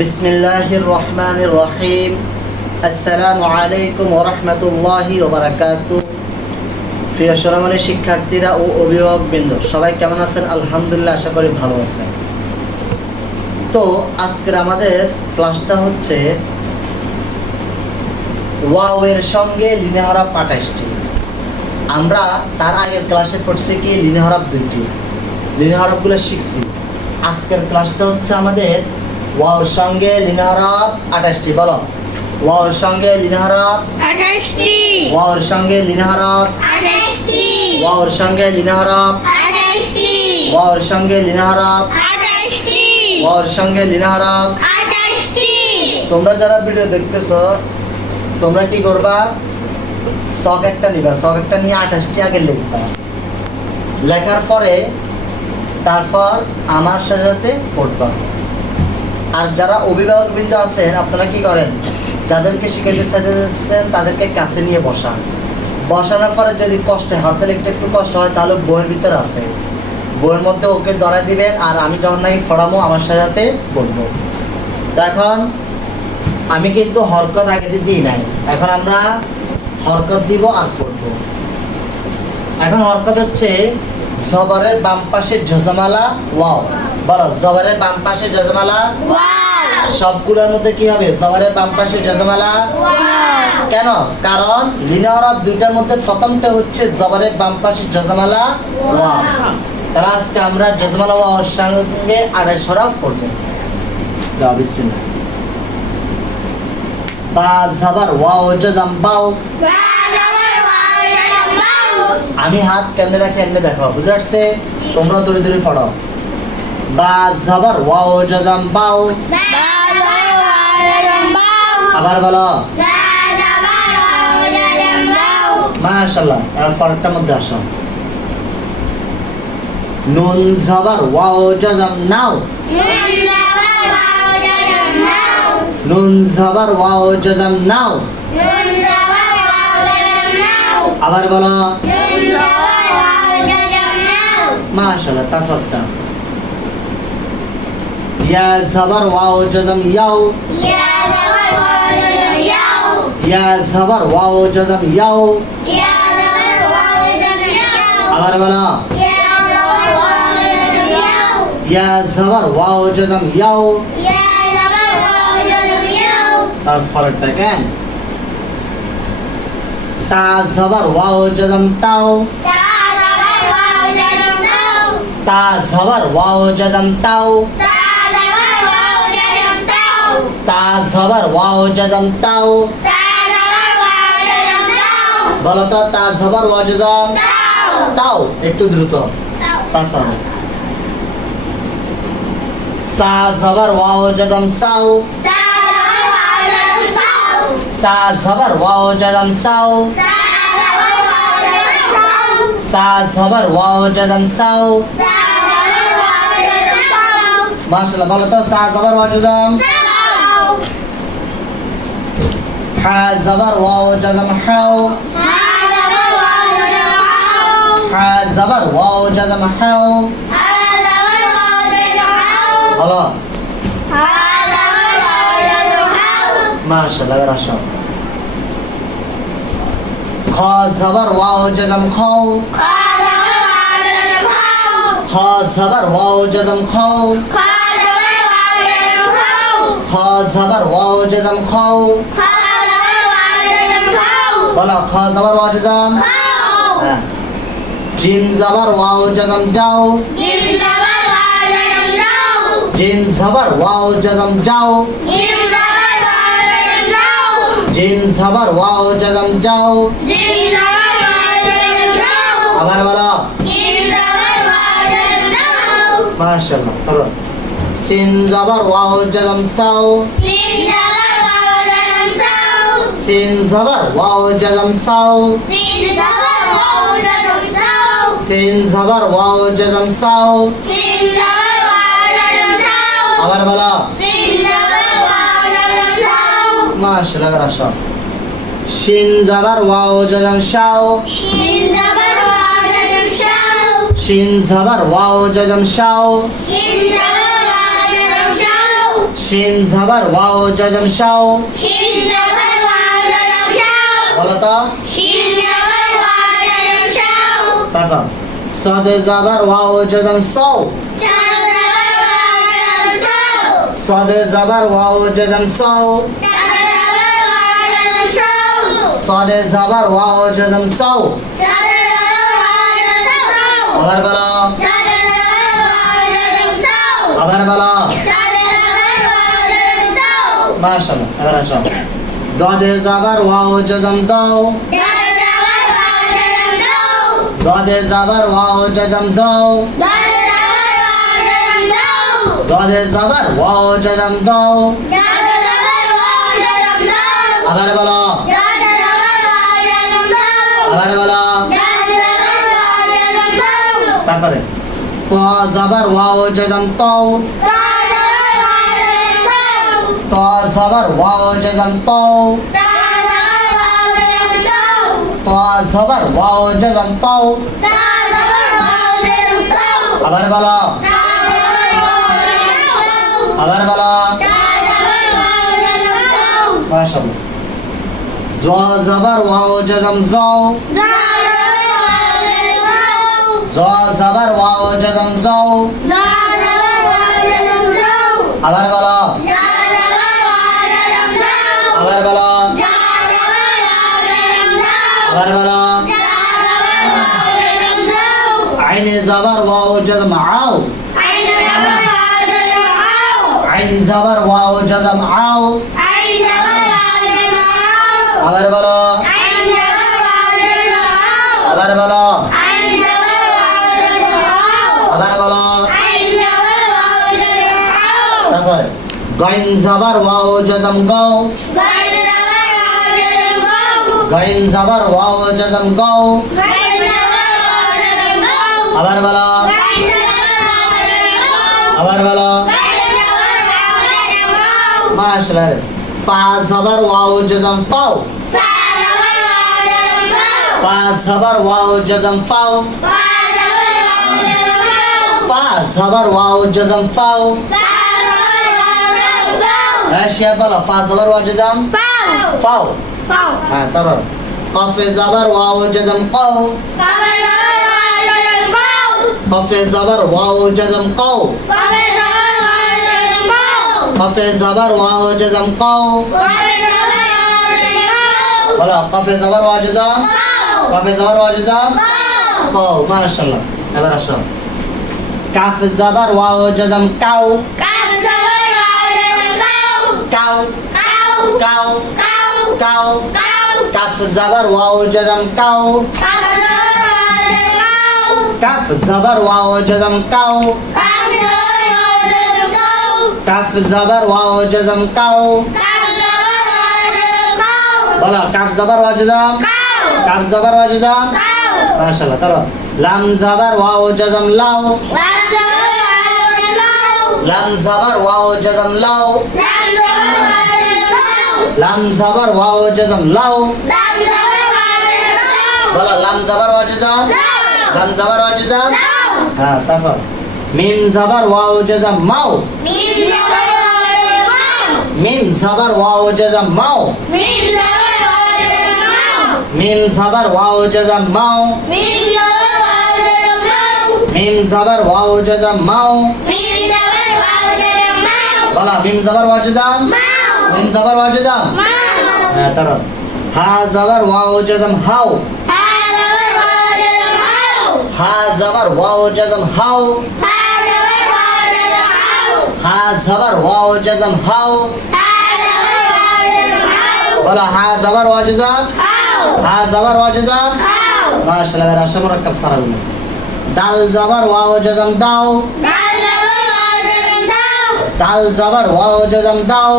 বিসমিল্লাহির রহমানির রহিম। আসসালামু আলাইকুম ওয়া রাহমাতুল্লাহি ওয়া বারাকাতুহু। প্রিয় সম্মানিত শিক্ষার্থীরা ও অভিভাবকবৃন্দ, সবাই কেমন আছেন? আলহামদুলিল্লাহ, আশা করি ভালো আছেন। তো আজকের আমাদের ক্লাসটা হচ্ছে ওয়াও এর সঙ্গে লিনে হরফ 28টি। আমরা তার আগের ক্লাসে পড়ছি কি লিনে হরফ 2টি, লিনে হরফগুলো শিখছি। আজকের ক্লাসটা হচ্ছে আমাদের ওয়াওর সঙ্গে লিনে হরফ 28টি। বলো, ওয়াওর সঙ্গে লিনে হরফ 28টি, ওয়াওর সঙ্গে লিনে হরফ 28টি, ওয়াওর সঙ্গে লিনে হরফ 28টি, ওয়াওর সঙ্গে লিনে হরফ 28টি, ওয়াওর সঙ্গে লিনে হরফ। 28টি। তোমরা যারা ভিডিও দেখতেছো, তোমরা কি করবা? শখ একটা নিবা, শখ একটা নিয়ে 28টি আগে লিখবা। লেখার পরে তারপর আমার সাথে পড়বা। আর যারা অভিভাবকবৃন্দ আছেন, আপনারা কি করেন? যাদেরকে শিখাইতে চাইতেছেন তাদেরকে কাছে নিয়ে বসান। বসানোর পরে যদি কষ্ট হয়, হাতে লিখতে একটু কষ্ট হয়, তাহলে বইয়ের ভিতরে আছে, বইয়ের মধ্যে ওকে ধরাই দিবেন। আর আমি যখন নাকি পড়াবো আমার সাথে পড়বো। তো এখন আমি কিন্তু হরকত আগে দিই নাই, এখন আমরা হরকত দিব আর পড়বো। এখন হরকত হচ্ছে জবরের বাম পাশে জজমালা ওয়াও। বলো, জবরের বাম পাশে জজমালা। ওয়াও, সবগুলোর মধ্যে কি হবে? জবরের বাম পাশে জজমালা। ওয়াও। কেন? কারণ লিনে হরফ দুইটার মধ্যে প্রথমটা হচ্ছে জবরের বাম পাশে জজমালা ওয়াও। তাহলে আজকে আমরা জজমালা ওয়াওর সঙ্গে 28 হরফ পড়বো। যাও, বিসমিল্লাহ। বা জবর ওয়াও জজম বাও। আমি হাত কেমনে রাখি এমনি দেখো, বুঝে আসছে? তোমরা দূরে দূরে পড়ো। বা জবর ওয়াও জজম বাও। আবার বলো, মাশাআল্লাহ। ফরকটার মধ্যে আসো। নুন জবর ওয়াও জজম নাও। নুন জবর ওয়াও জজম নাও। আবার বলো, মাশাআল্লাহ। তাফাক্কা। ইয়া জবর ওয়াও জজম ইয়াও। ইয়া জবর ওয়াও জজম ইয়াও। আবার বলো, ইয়া জবর ওয়াও জজম ইয়াও। তার ফরকটা কেন? তা জবর ওয়াও জজম তাও। তা জবর ওয়াও জজম তাও। তা জবর ওয়াও জজম তাও। বলো তো, তা জবর ওয়াও জজম তাও। একটু দ্রুত। তারপর সা জবর ওয়াও জজম সাও। সা জবর ওয়াও জজম সাও। সা জবর ওয়াও জজম সাও। মাশাআল্লাহ। বলো তো, সা জবর ওয়াও জজম। হা জবর ওয়াও জজম হাও। হা জবর ওয়াও জজম হাও। বলো, মাশাআল্লাহ। এবার আসো। খ জবর ওয়াও জজম খাও। খ জবর ওয়াও জজম খাও। খ জবর ওয়াও জজম খাও। বলো, খ জবর ওয়াও জজম। হ্যাঁ। জিম জবর ওয়াও জজম যাও। জিম জবর ওয়াও জজম যাও। জিম জবর ওয়াও জজম যাও। আবার বলো, মাশাআল্লাহ। করো। সিন জবর ওয়াও জজম সাও। সিন জবর ওয়াও জজম সাও। সিন জবর ওয়াও জজম সাও। আবার বলো, মাশাআল্লাহ। এবার আসো। শিন জবর ওয়াও জজম শাও। শিন জবর ওয়াও জজম শাও। শিন জবর ওয়াও জজম শাও শিন জবর ওয়াও জজম শাও বলো তো শিন জবর ওয়াও জজম শাও তারপর সদ জবর ওয়াও জজম সৌ সাদ জবর ওয়াও জজম শাও সদ জবর ওয়াও জজম সৌ সাদ জবর ওয়াও জজম শাও আবার বলো সাদ জবর ওয়াও জজম শাও আবার বলো সাদ জবর ওয়াও জজম শাও মাশাআল্লাহ এবার আসো দদ জবর ওয়াও জজম দাও দদ জবর ওয়াও জজম দাও দদ জবর ওয়াও জজম দাও আবার বলো আবার বলো তারপরে ত জবর ওয়াও জজম তাও ত জবর ওয়াও জজম তাও ত জবর ওয়াও জজম তাও আবার বলো আবার বলো মাশাআল্লাহ জ জবর ওয়াও জজম যাও জ জবর ওয়াও জজম যাও আবার বলো আবার বলো আবার বলো আইন জবর ওয়াও জজম আও আইন জবর ওয়াও জজম আও আবার বলো আবার বলো আবার বলো তারপরে গাইন জবর ওয়াও জজম গাও গাইন জবর ওয়াও জজম গাও আবার বলো আবার বলো মাশাআল্লাহ ফা জবর ওয়াও জজম ফাও ফা জবর ওয়াও জজম ফাও ফা জবর ওয়াও জজম ফাও এশিয়া বলো ফা জবর ওয়াও জজম ফাও হ্যাঁ তারপর কফ জবর ওয়াও জজম কাও কফ জবর ওয়াও জজম কাও কফ জবর ওয়াও জজম কাও বলো কফ জবর ওয়াও জজম কফ জবর ওয়াও জজম কাও মাশাআল্লাহ এবার আসো কাফ জবর ওয়াও জজম কাও কাও কাও কাও কাফ জবর ওয়াও জজম কাও কাফ জবর ওয়াও জজম কাও কাফ জবর ওয়াও জজম কাও বলো কাফ জবর ওয়াও জজম কাফ জবর ওয়াও জজম মাশাআল্লাহ তারপর লাম জবর ওয়াও জজম লাও লাম জবর ওয়াও জজম লাও লাম জবর ওয়াও জজম লাও বলো লাম জবর ওয়াও জজম লাম জবর ওয়াও জজম হ্যাঁ তারপর মিম জবর ওয়াও জজম মাও মিম জবর ওয়াও জজম মাও মিম জবর ওয়াও জজম মাও মিম জবর ওয়াও জজম মাও বলো মিম জবর ওয়াও জজম মিম জবর ওয়াও জজম হ্যাঁ তারপর হা জবর ওয়াও জজম হাও হা জবর ওয়াও জজম হাও হা জবর ওয়াও জজম হাও বলো হা জবর ওয়াও জজম হা জবর ওয়াও জজম মাশাআল্লাহ এবার আসো মুরাক্কাব সারাগুলো দাল জবর ওয়াও জজম দাও দাল জবর ওয়াও জজম দাও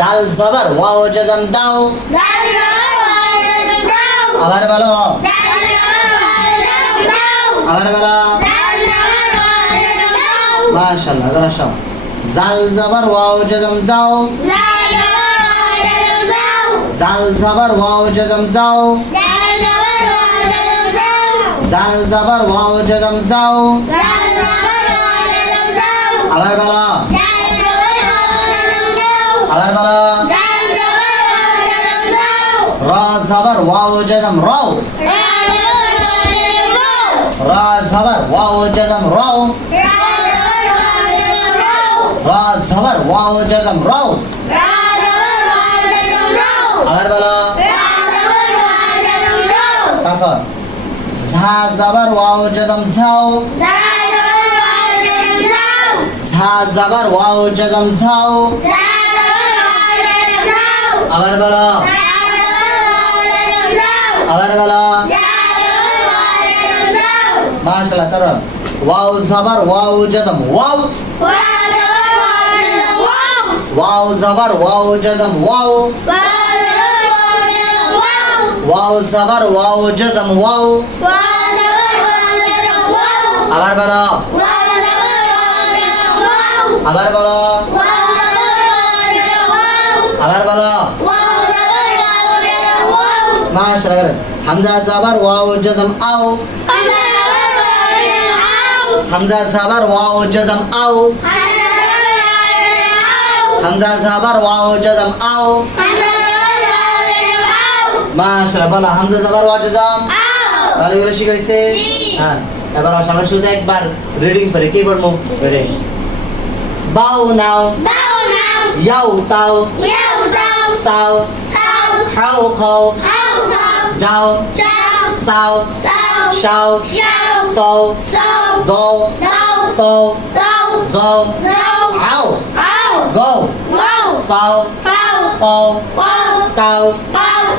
দাল জবর ওয়াও জজম দাও আবার বলো আবার বলো মাশাআল্লাহ এবার আসো জাল জবর ওয়াও জজম যাও জাল জবর ওয়াও জজম যাও জাল জবর ওয়াও জজম যাও আবার বলো আবার বলো রা জবর ওয়াও জজম রাও রা জবর ওয়াও জজম রাও রা জবর ওয়াও জজম রাও আবার বলো তারপর ঝা জবর ওয়াও জজম ঝাও ঝা জবর ওয়াও জজম ঝাও আবার বলো আবার বলো মাশাআল্লাহ তারপর ওয়াও জবর ওয়াও জজম ওয়াও ওয়াও জবর ওয়াও জজম ওয়াও ওয়াও জবর ওয়াও জজম ওয়াও আবার বলো আবার বলো আবার বলো মাশাআল্লাহ হামজা জবর ওয়াও জজম আও হামজা জবর ওয়াও জজম আও হামজা জবর ওয়াও জজম আও মাশাআল্লাহ বলো হামজা জবর ওয়াও জজম ভালো করে শিখাইছে হ্যাঁ এবার আমরা শুধু একবার রিডিং করে কি পড়বো রিডিং বাও নাও ইয়াও তাও সাও হাও খাও যাও সাও শাও সও দো তো জও আও গো ফাও পাও কাও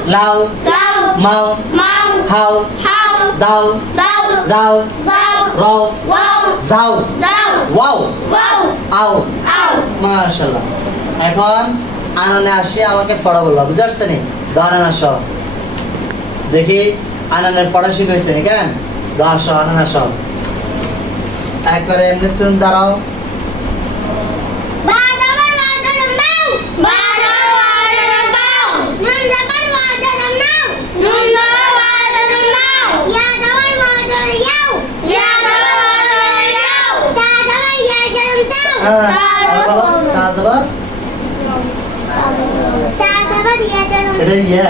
লাও মাও হাও দাও দাও রাও যাও ওয়াও আও মাশাআল্লাহ এখন আনানে আসে আমাকে পড়া বলবা বুঝতে পারছেন দাঁড়ান আসো দেখি আনানের পড়া শিখাইছেন কেন দশ আনান আসো একবারে এমনি তুমি দাঁড়াও এটা ইয়ে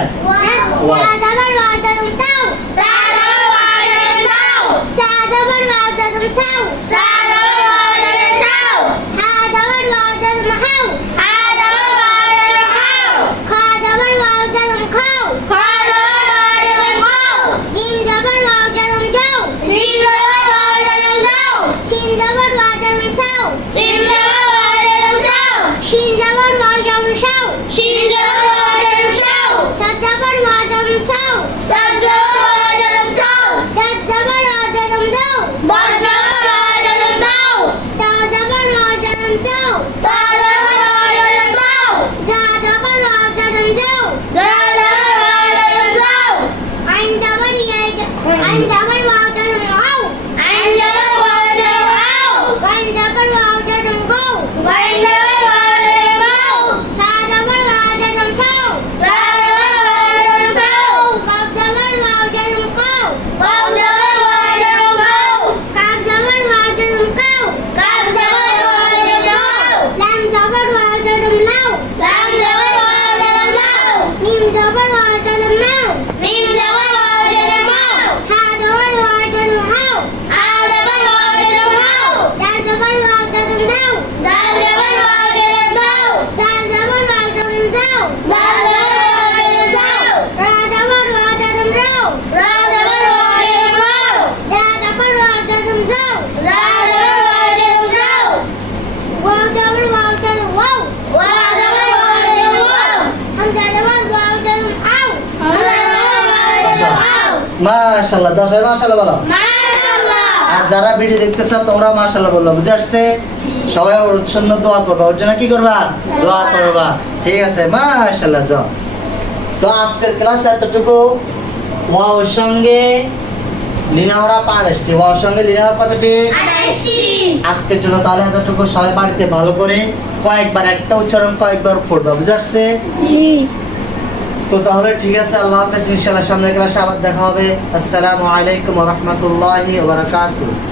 মাশাআল্লাহ দশ ভাই মাশাআল্লাহ বলো আর যারা ভিডিও দেখতেছ তোমরা মাশাআল্লাহ বললো বুঝে আসছে সবাই ওর জন্য দোয়া করবা ওর জন্য কি করবা দোয়া করবা ঠিক আছে মাশাআল্লাহ যাও তো আজকের ক্লাস এতটুকু ওয়াওর সঙ্গে লিনাহরা পাড়াসটি ওয়াওর সঙ্গে লিনাহরা পাতাটি আজকের জন্য তাহলে এতটুকু সবাই বাড়িতে ভালো করে কয়েকবার একটা উচ্চারণ কয়েকবার পড়বা বুঝে আসছে তো তাহলে ঠিক আছে আল্লাহ হাফেজ ইনশাআল্লাহ সামনের ক্লাসে আবার দেখা হবে আসসালামু আলাইকুম ওয়া রাহমাতুল্লাহি ওয়া বারাকাতুহু